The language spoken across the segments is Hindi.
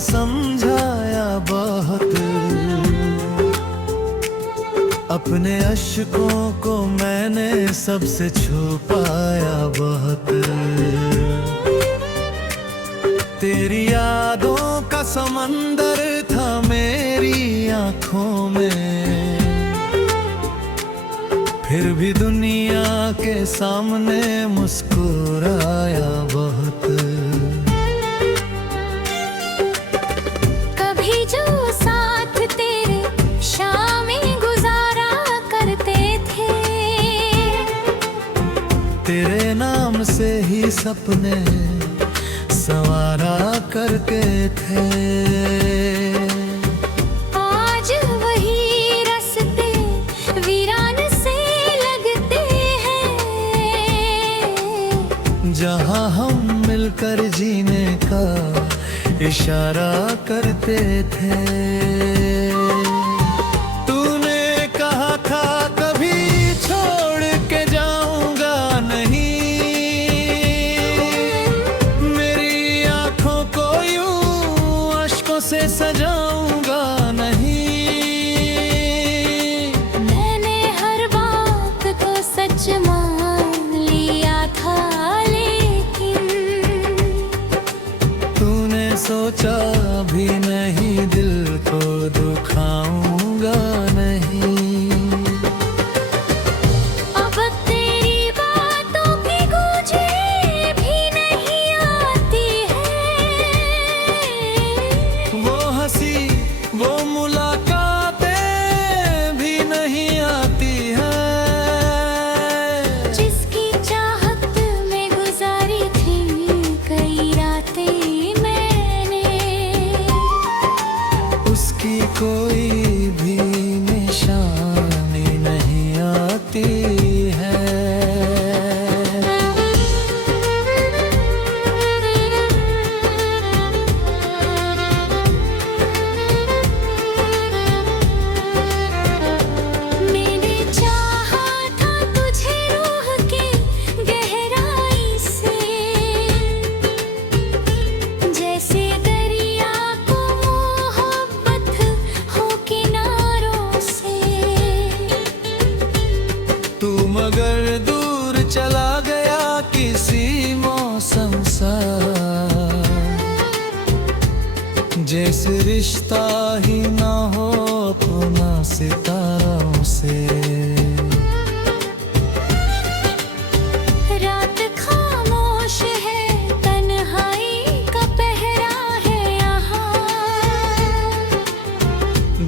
समझाया बहुत, अपने अश्कों को मैंने सबसे छुपाया बहुत। तेरी यादों का समंदर था मेरी आंखों में, फिर भी दुनिया के सामने मुस्कुराया बहुत। कभी जो साथ तेरे शामें गुजारा करते थे, तेरे नाम से ही सपने संवारा करते थे। आज वही रास्ते वीरान से लगते हैं, जहाँ हम मिलकर जीने का इशारा करते थे। तूने कहा था कभी छोड़ के जाऊंगा नहीं, मेरी आंखों को यूं अश्कों से सजाऊंगा नहीं। मैंने हर बात को सच मान लिया था, लेकिन तूने सोचा भी नहीं दिल को दुखाऊंगा नहीं। अब तेरी बातों की गूंजें भी नहीं आती है, वो हंसी वो मुलाकातें भी नहीं आती हैं, जिसकी चाहत में गुजारी थी कई रातें मैंने, उसकी कोई भी निशानी नहीं आती है। मैंने चाहा था तुझे रूह के गहराई से, जैसे दरिया को मोहब्बत हो किनारों से। तू मगर दूर चला गया किसी मौसम सा, जैसे रिश्ता ही ना हो अपना सितारों से। रात खामोश है, तन्हाई का पहरा है यहाँ,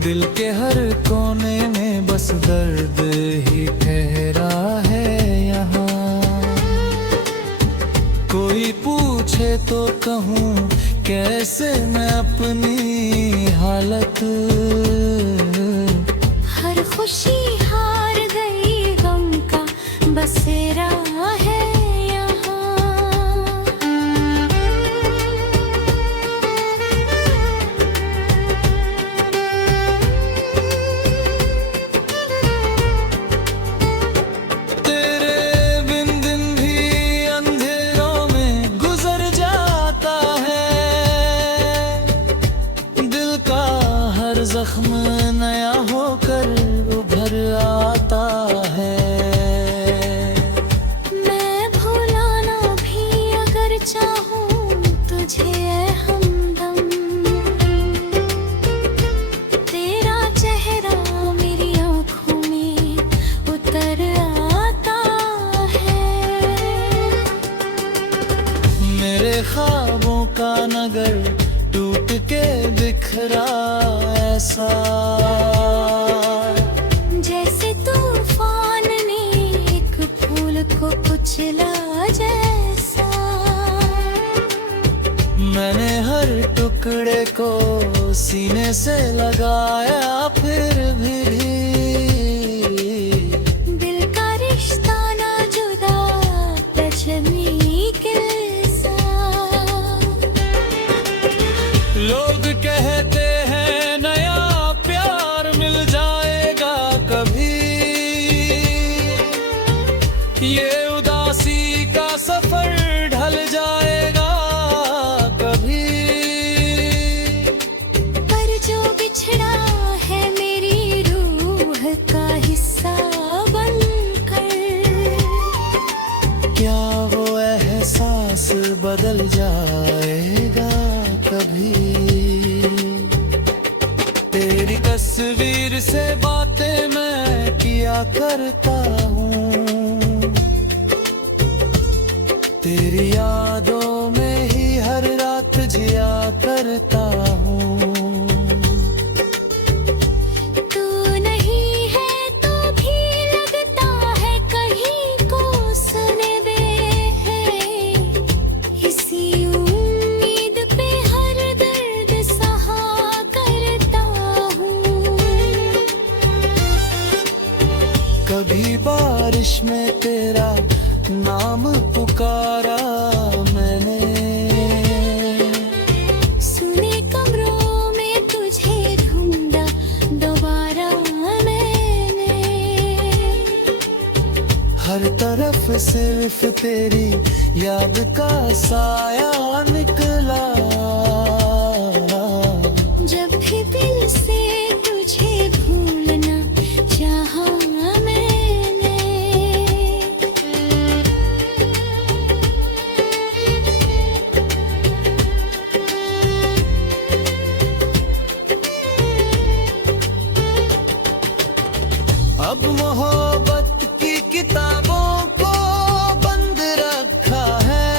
दिल के हर कोने में बस दर्द ही ठहरा है यहाँ। कोई पूछे तो कहूँ कैसे मैं अपनी हालत, हर खुशी हार गई गम का बसेरा है तेरे बिन दिन भी अंधेरों में गुजर जाता है, दिल का हर जख्म नया होकर उभर आता है। मैं भुलाना भी अगर चाहूँ तुझे ऐ हमदम, तेरा चेहरा मेरी आँखों में उतर आता है। मेरे ख्वाबों का नगर टूट के बिखरा ऐसा, जैसे तूफान ने एक फूल को कुचला जैसा, मैंने हर टुकड़े को सीने से लगाया फिर भी दिल का रिश्ता ना जुदा लक्ष्मी के सा। लोग कहते हैं नया प्यार मिल जाएगा कभी, ये उदासी का सफर ढल जाएगा कभी। तस्वीर से बातें मैं किया करता हूँ, तेरी यादों में ही हर रात जिया करता हूँ। तू नहीं है तो भी लगता है कहीं को सुने दे है, इसी उम्मीद पे हर दर्द सहा करता हूँ। कभी बारिश में तेरा नाम पुकारा मैंने, सुने कमरों में तुझे ढूंढा दोबारा मैंने, हर तरफ सिर्फ तेरी याद का साया निकला। जब भी दिल से तुझे भूलना चाहा मैंने। अब मोहब्बत की किताबों को बंद रखा है,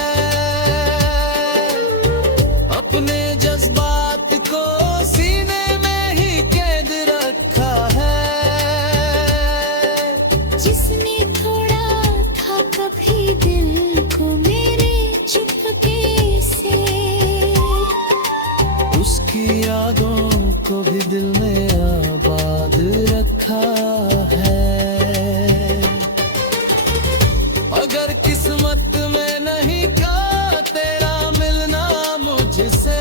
अपने जज्बात को सीने में ही कैद रखा है। जिसने थोड़ा था कभी दिल को मेरे चुपके से, उसकी यादों को भी दिल में आबाद रखा है। अगर किस्मत में नहीं का तेरा मिलना मुझसे,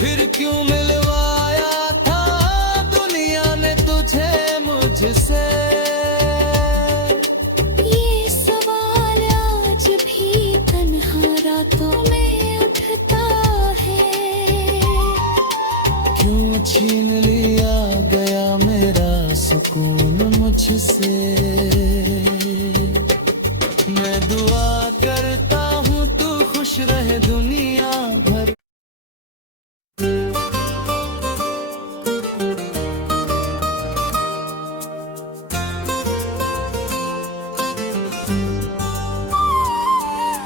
फिर क्यों मिलवाया था दुनिया ने तुझे मुझसे। ये सवाल आज भी तन्हा रातों में उठता है, क्यों छीन लिया गया मेरा सुकून मुझसे। मैं दुआ करता हूँ तू खुश रहे दुनिया भर।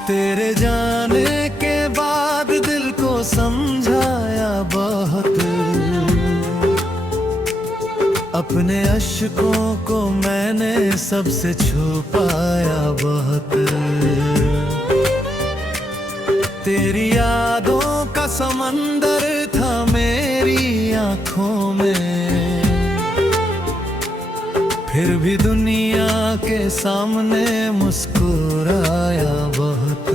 तेरे जाने के बाद दिल को समझाया बहुत, अपने अश्कों को मैंने सबसे छुपाया बहुत। तेरी यादों का समंदर था मेरी आंखों में, फिर भी दुनिया के सामने मुस्कुराया बहुत।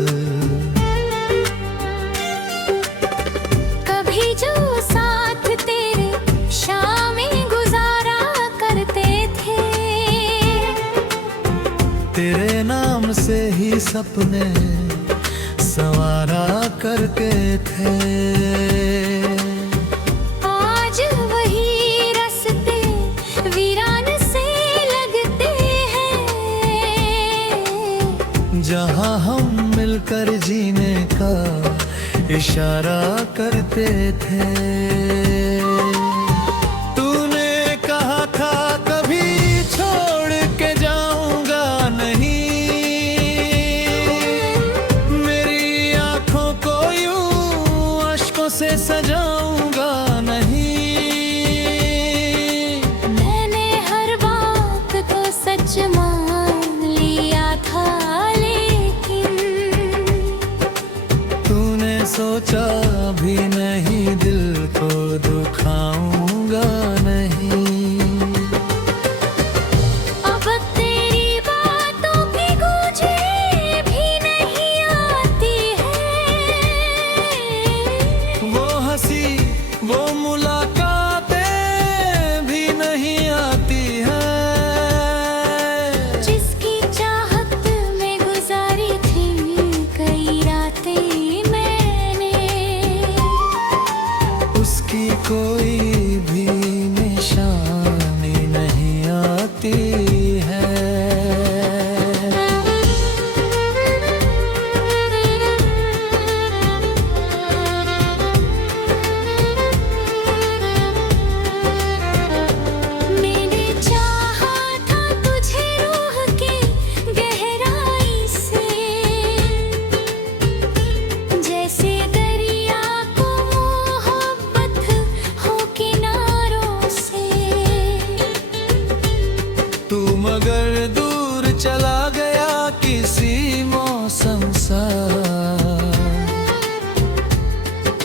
कभी जो साथ तेरे शामें गुजारा करते थे, तेरे नाम से ही सपने संवारा करते थे। आज वही रास्ते वीरान से लगते हैं, जहाँ हम मिलकर जीने का इशारा करते थे। तूने कहा था कभी छोड़ के जाऊंगा नहीं, मेरी आंखों को यूं अश्कों से सजाऊंगा नहीं। मैंने हर बात को सच मान लिया था, लेकिन तूने सोचा भी नहीं दिल को दुखाऊंगा नहीं। अब तेरी बातों की गूंजें भी नहीं आती है, वो हंसी वो मुलाकातें भी नहीं आती हैं, जिसकी चाहत में गुजारी थी कई रातें मैंने। उसकी कोई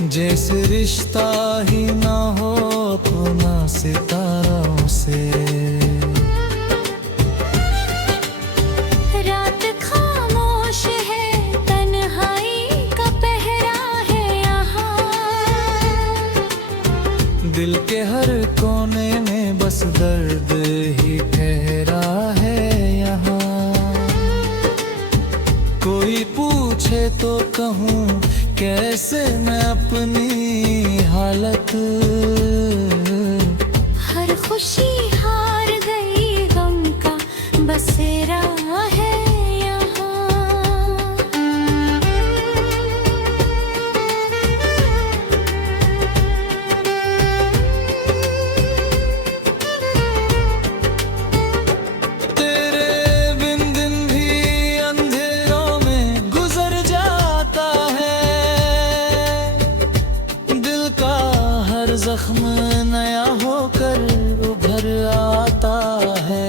जैसे रिश्ता ही ना हो अपना सितारों से। रात खामोश है, तन्हाई का पहरा है यहाँ। दिल के हर कोने में बस दर्द ही ठहरा है यहाँ। कोई पूछे तो कहूँ कैसे मैं अपनी हालत। हर खुशी हार गई, गम का बसेरा है जख्म नया होकर उभर आता है।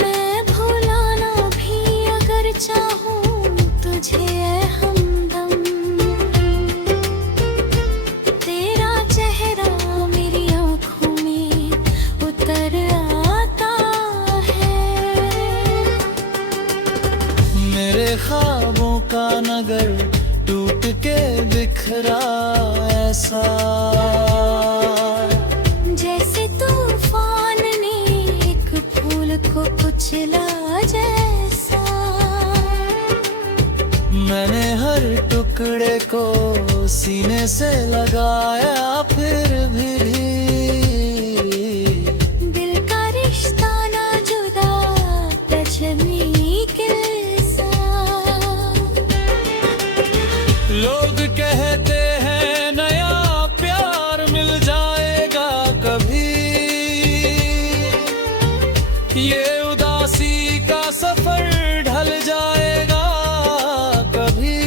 मैं भुलाना भी अगर चाहूँ तुझे हमदम, तेरा चेहरा मेरी आँखों में उतर आता है। मेरे ख्वाबों का नगर टूट के बिखरा ऐसा, जैसे तूफान ने एक फूल को कुचला जैसा। मैंने हर टुकड़े को सीने से लगाया फिर भी दिल का रिश्ता ना जुदा, तजमी किल्सा। लोग कहते हैं नया प्यार मिल जाएगा कभी, ये उदासी का सफर ढल जाएगा कभी।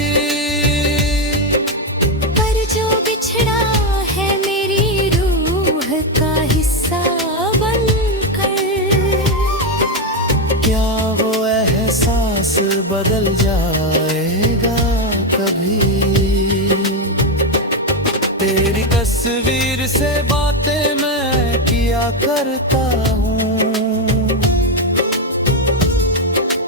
पर जो बिछड़ा है मेरी रूह का हिस्सा बनकर, क्या वो एहसास बदल जाएगा कभी। तेरी तस्वीर से बातें मैं किया करता हूँ,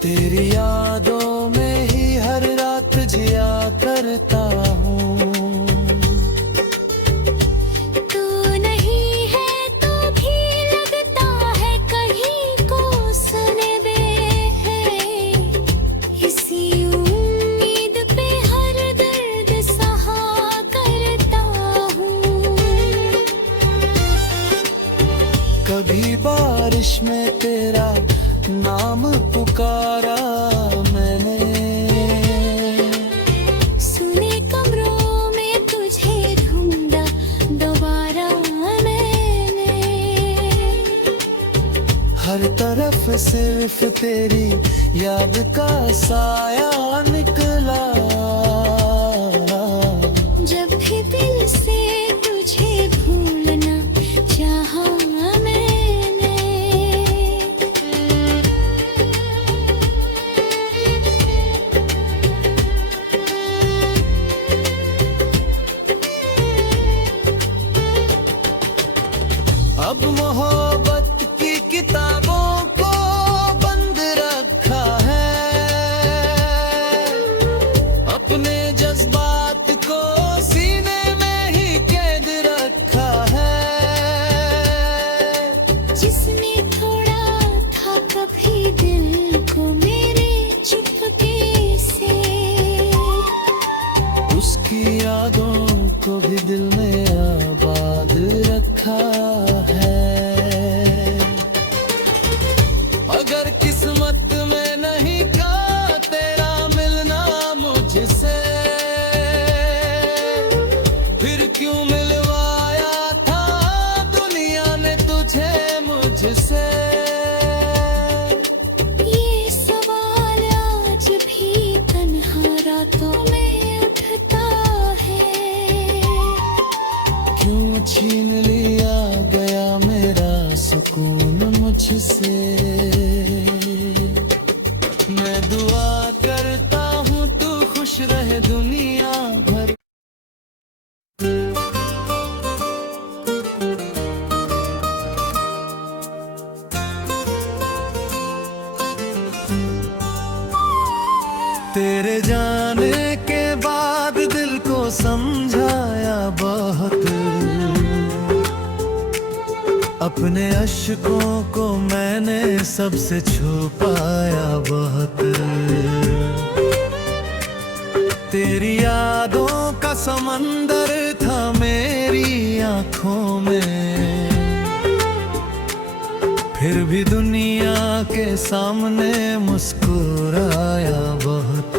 तेरी यादों में ही हर रात जिया करता हूँ। तू नहीं है तो भी लगता है कहीं को सुने दे है। इसी उम्मीद पे हर दर्द सहा करता हूँ। कभी बारिश में तेरा नाम पुकारा मैंने, सुने कमरों में तुझे ढूंढा दोबारा मैंने। हर तरफ सिर्फ तेरी याद का साया निकला। जब भी दिल से तुझे भूलना चाहा मैंने, अब मोहब्बत की किताबों को बंद रखा है, अपने जज्बात को सीने में ही कैद रखा है। जिसने थोड़ा था कभी दिल को मेरे चुपके से, उसकी यादों को भी दिल में आबाद रखा है। अगर किस्मत में नहीं का तेरा मिलना मुझसे, फिर क्यों मिलवाया था दुनिया ने तुझे मुझसे। ये सवाल आज भी तन्हा रातों में उठता है। क्यों छीन लिया गया मेरा सुकून मुझसे। मैं दुआ करता हूँ तू खुश रहे दुनिया भर। समझाया बहुत, अपने अश्कों को मैंने सबसे छुपाया बहुत। तेरी यादों का समंदर था मेरी आंखों में, फिर भी दुनिया के सामने मुस्कुराया बहुत।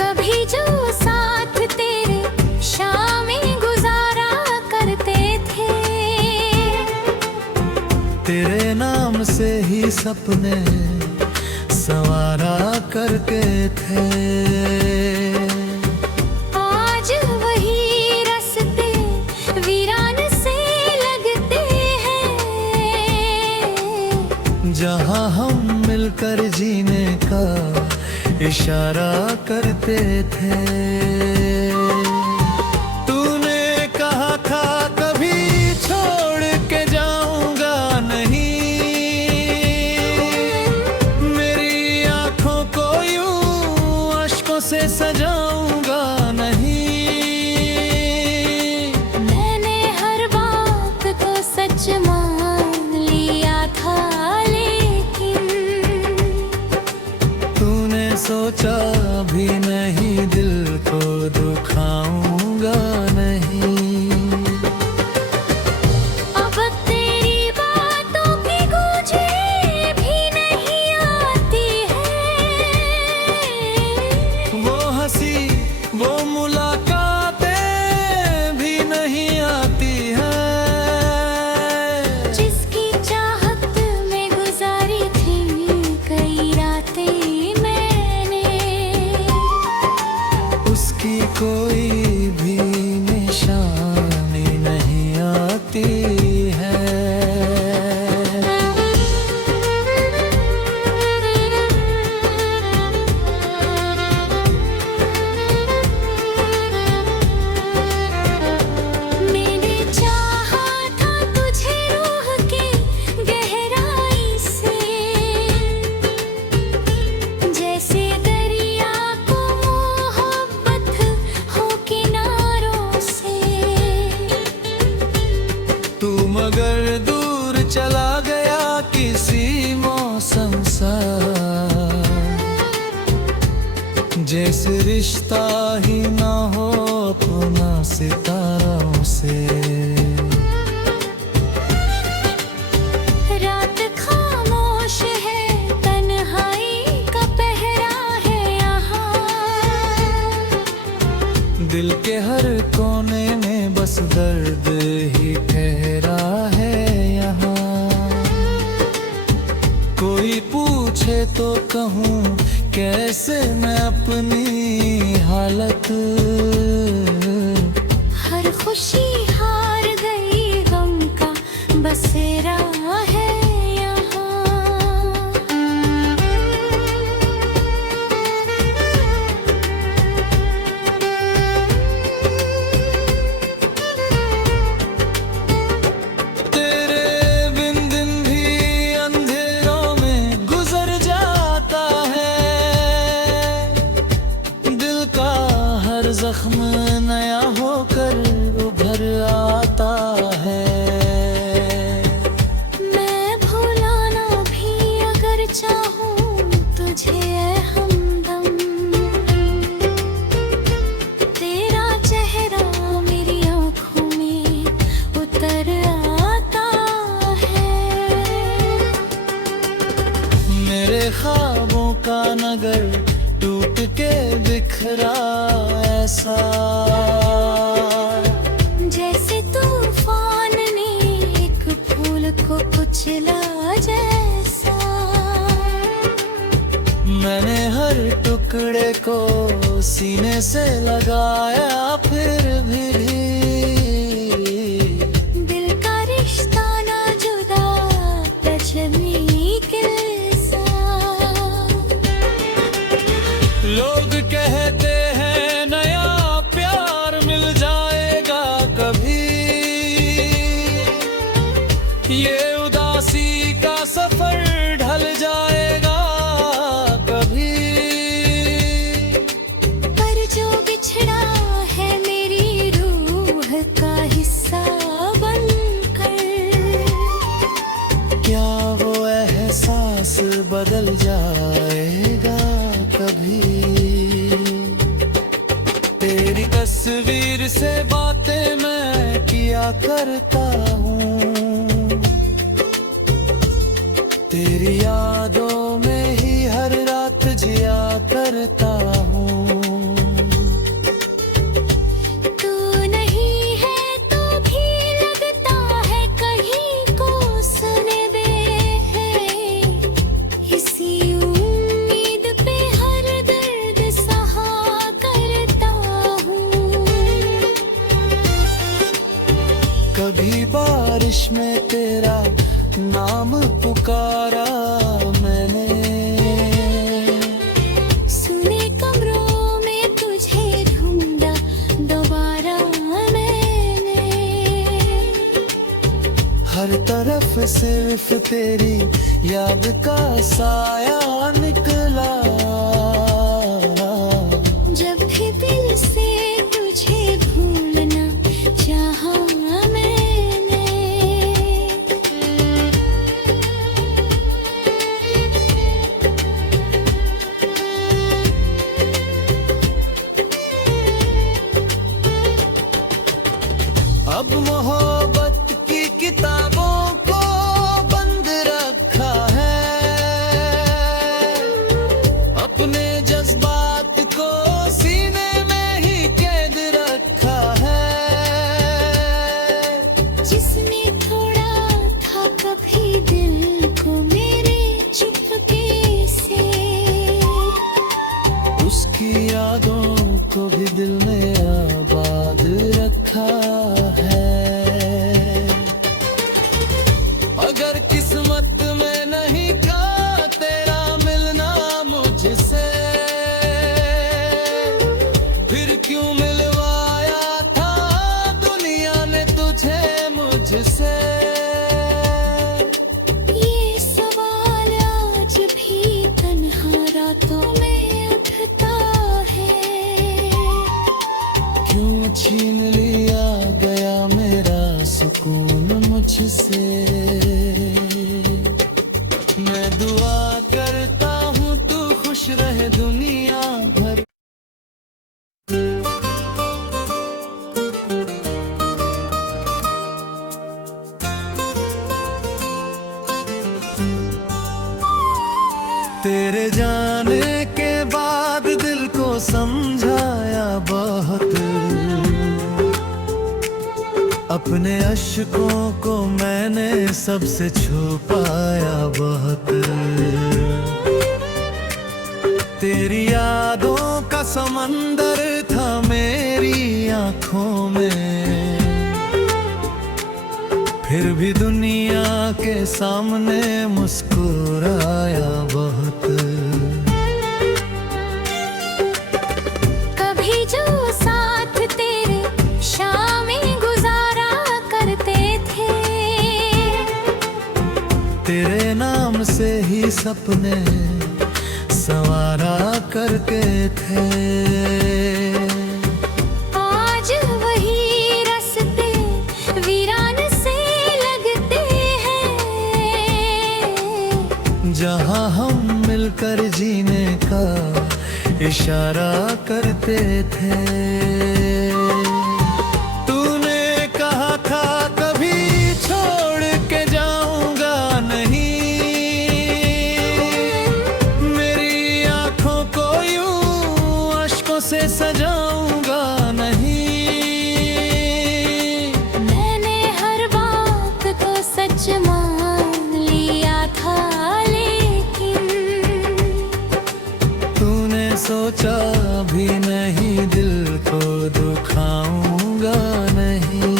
कभी जो साथ तेरे शामें गुजारा करते थे, तेरे नाम से ही सपने संवारा करते थे। आज वही रास्ते वीरान से लगते हैं, जहाँ हम मिलकर जीने का इशारा करते थे। तूने कहा था कभी छोड़ के जाऊंगा नहीं, मेरी आंखों को यूं अश्कों से सजाऊंगा नहीं। मैंने हर बात को सच मान लिया था, लेकिन तूने सोचा भी नहीं दिल को दुखाऊंगा नहीं। अब तेरी बातों की गूंजें भी नहीं आती है, वो हंसी वो मुलाकातें भी नहीं आती हैं, जिसकी चाहत में गुजारी थी कई रातें मैंने, उसकी कोई भी निशानी नहीं आती है। मैंने चाहा था तुझे रूह की गहराई से, जैसे दरिया को मोहब्बत हो किनारों से। तू मगर दूर चला गया किसी मौसम सा, जैसे रिश्ता ही ना हो अपना सितारों से। रात खामोश है, तन्हाई का पहरा है यहाँ, दिल के हर कोने में बस दर्द ही ठहरा है यहाँ। कोई पूछे तो कहूँ कैसे मैं अपनी हालत, हर खुशी हार गई गम का बसेरा है तेरे बिन दिन भी अंधेरों में गुजर जाता है, दिल का हर जख्म नया होकर उभर आता है। मैं भुलाना भी अगर चाहूँ तुझे ऐ हमदम, तेरा चेहरा मेरी आँखों में उतर आता है। मेरे ख्वाबों का नगर टूट के बिखरा ऐसा, जैसे तूफान ने एक फूल को कुचला जैसा। मैंने हर टुकड़े को सीने से लगाया, फिर भी दिल का रिश्ता ना जुदा लक्ष्मी के साथ। लोग कहते हैं नया प्यार मिल जाएगा कभी, ये उदासी का सफर ढल जाएगा कभी। तस्वीर से बातें मैं किया करता हूँ, तेरी यादों में ही हर रात जिया करता हूँ। तू नहीं है तो भी लगता है कहीं को सुने दे है, इसी उम्मीद पे हर दर्द सहा करता हूँ। कभी बारिश में तेरा नाम पुकारा मैंने, सुने कमरों में तुझे ढूंढा दोबारा मैंने, हर तरफ सिर्फ तेरी याद का साया निकला। जब भी दिल से तुझे भूलना चाहा मैंने। अब मोहब्बत की किताबों को बंद रखा है, अपने जज्बात को सीने में ही कैद रखा है। जिसने थोड़ा था कभी दिल को मेरे चुपके से, उसकी यादों को भी दिल में आबाद रखा है। अगर किस्मत में नहीं था तेरा मिलना मुझसे, फिर क्यों मिलवाया था दुनिया ने तुझे मुझसे। ये सवाल आज भी तन्हा रातों में उठता है, क्यों छीन लिया गया मेरा सुकून मुझसे। मैं दुआ करता हूँ तू खुश रहे दुनिया भर। तेरे जाने के बाद दिल को समझाया बहुत, अपने अश्कों को मैंने सबसे छुपाया बहुत। तेरी यादों का समंदर था मेरी आंखों में, फिर भी दुनिया के सामने मुस्कुराया बहुत। कभी जो साथ तेरे शामें गुजारा करते थे, तेरे नाम से ही सपने संवारा करते थे। आज वही रास्ते वीरान से लगते हैं, जहाँ हम मिलकर जीने का इशारा करते थे। तूने कहा था कभी छोड़ के जाऊंगा नहीं, मेरी आंखों को यूं अश्कों से सजाऊंगा नहीं। मैंने हर बात को सच मान लिया था, लेकिन तूने सोचा भी नहीं दिल को दुखाऊंगा नहीं।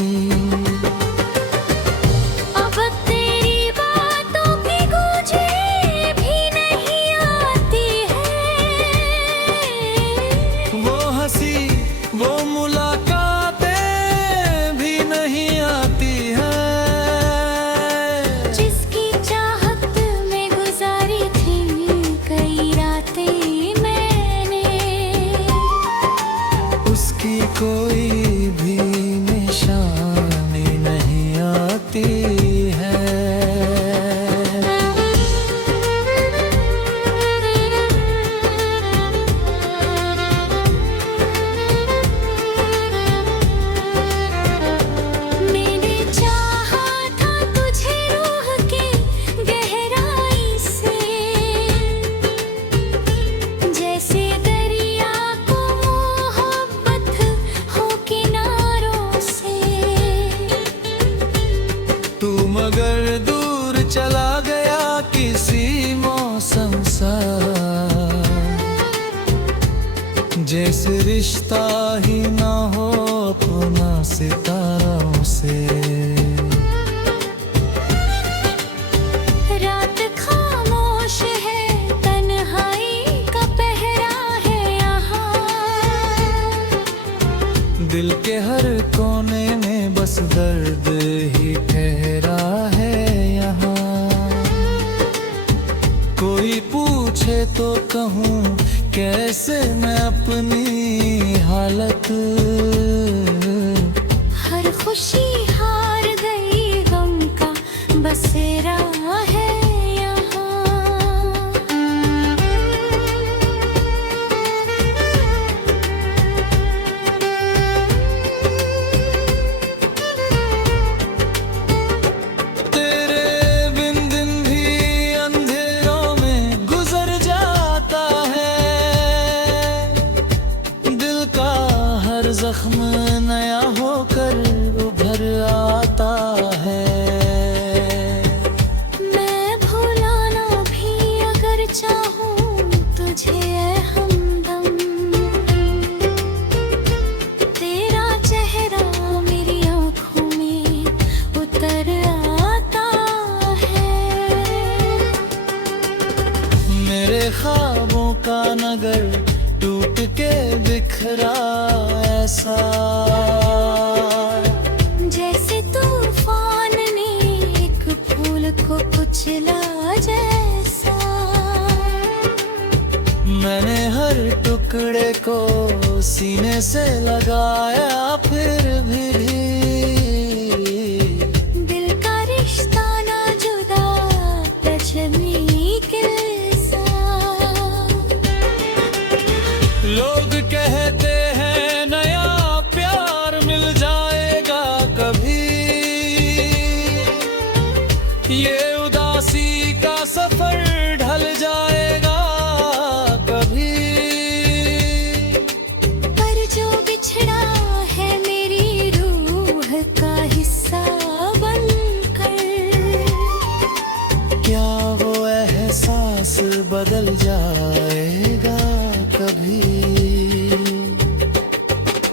अब तेरी बातों की गूंजें भी नहीं आती है, वो हंसी वो मुलाकातें भी नहीं आती हैं, जिसकी चाहत में गुजारी थी कई रातें मैंने। उसकी कोई भी जैसे रिश्ता ही ना हो अपना सितारों से। रात खामोश है, तन्हाई का पहरा है यहाँ। दिल के हर कोने में बस दर्द ही ठहरा है यहाँ। कोई पूछे तो कहूँ कैसे मैं अपनी हालत। हर खुशी हार गई, गम का बसेरा है जख्म नया होकर उभर आता है। मैं भुलाना भी अगर चाहूँ तुझे हमदम, तेरा चेहरा मेरी आँखों में उतर आता है। मेरे ख्वाबों का नगर टूट के बिखरा ऐसा, जैसे तूफान ने एक फूल को कुचला जैसा। मैंने हर टुकड़े को सीने से लगाया फिर भी दिल का रिश्ता ना जुदा लक्ष्मी के लोग कहते हैं नया प्यार मिल जाएगा कभी, ये उदासी का सफर ढल जाएगा कभी। पर जो बिछड़ा है मेरी रूह का हिस्सा बनकर, क्या वो एहसास बदल जाएगा कभी।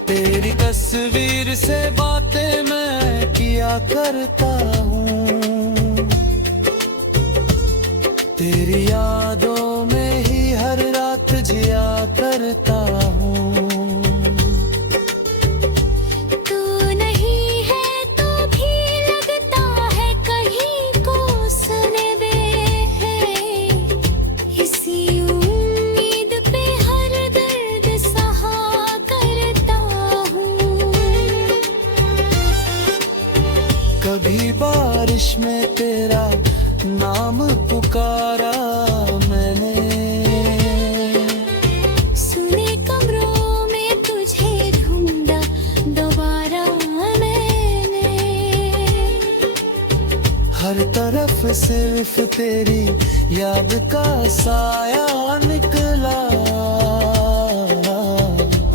तेरी तस्वीर से बातें मैं किया करता हूँ, तेरी यादों में ही हर रात जिया करता हूँ। तू नहीं है तो भी लगता है कहीं को सुने दे है। इसी उम्मीद पे हर दर्द सहा करता हूँ। कभी बारिश में तेरा नाम पुकारा मैंने, सुने कमरों में तुझे ढूंढा दोबारा मैंने। हर तरफ सिर्फ तेरी याद का साया निकला।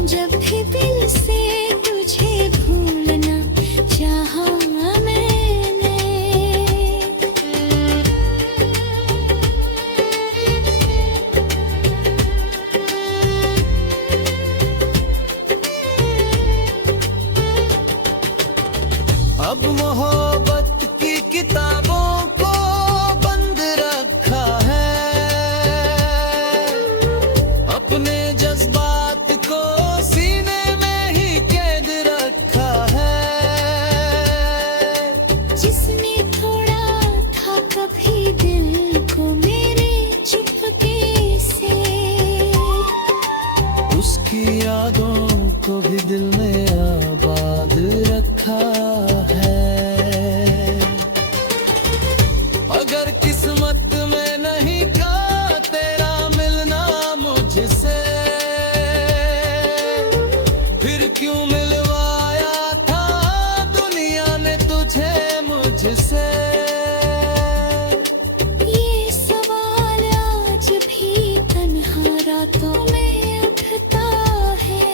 जब भी दिल से तुझे भूलना चाहा मैंने, अब मोहब्बत की किताबों को बंद रखा है, अपने जज्बात को सीने में ही कैद रखा है। जिसने थोड़ा था कभी दिल को मेरे चुपके से, उसकी यादों को भी दिल में आबाद रखा है। अगर किस्मत में नहीं का तेरा मिलना मुझसे, फिर क्यों मिलवाया था दुनिया ने तुझे मुझसे। ये सवाल आज भी तन्हा रातों में उठता है।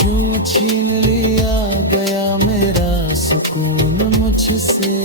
क्यों छीन लिया गया मेरा सुकून मुझसे।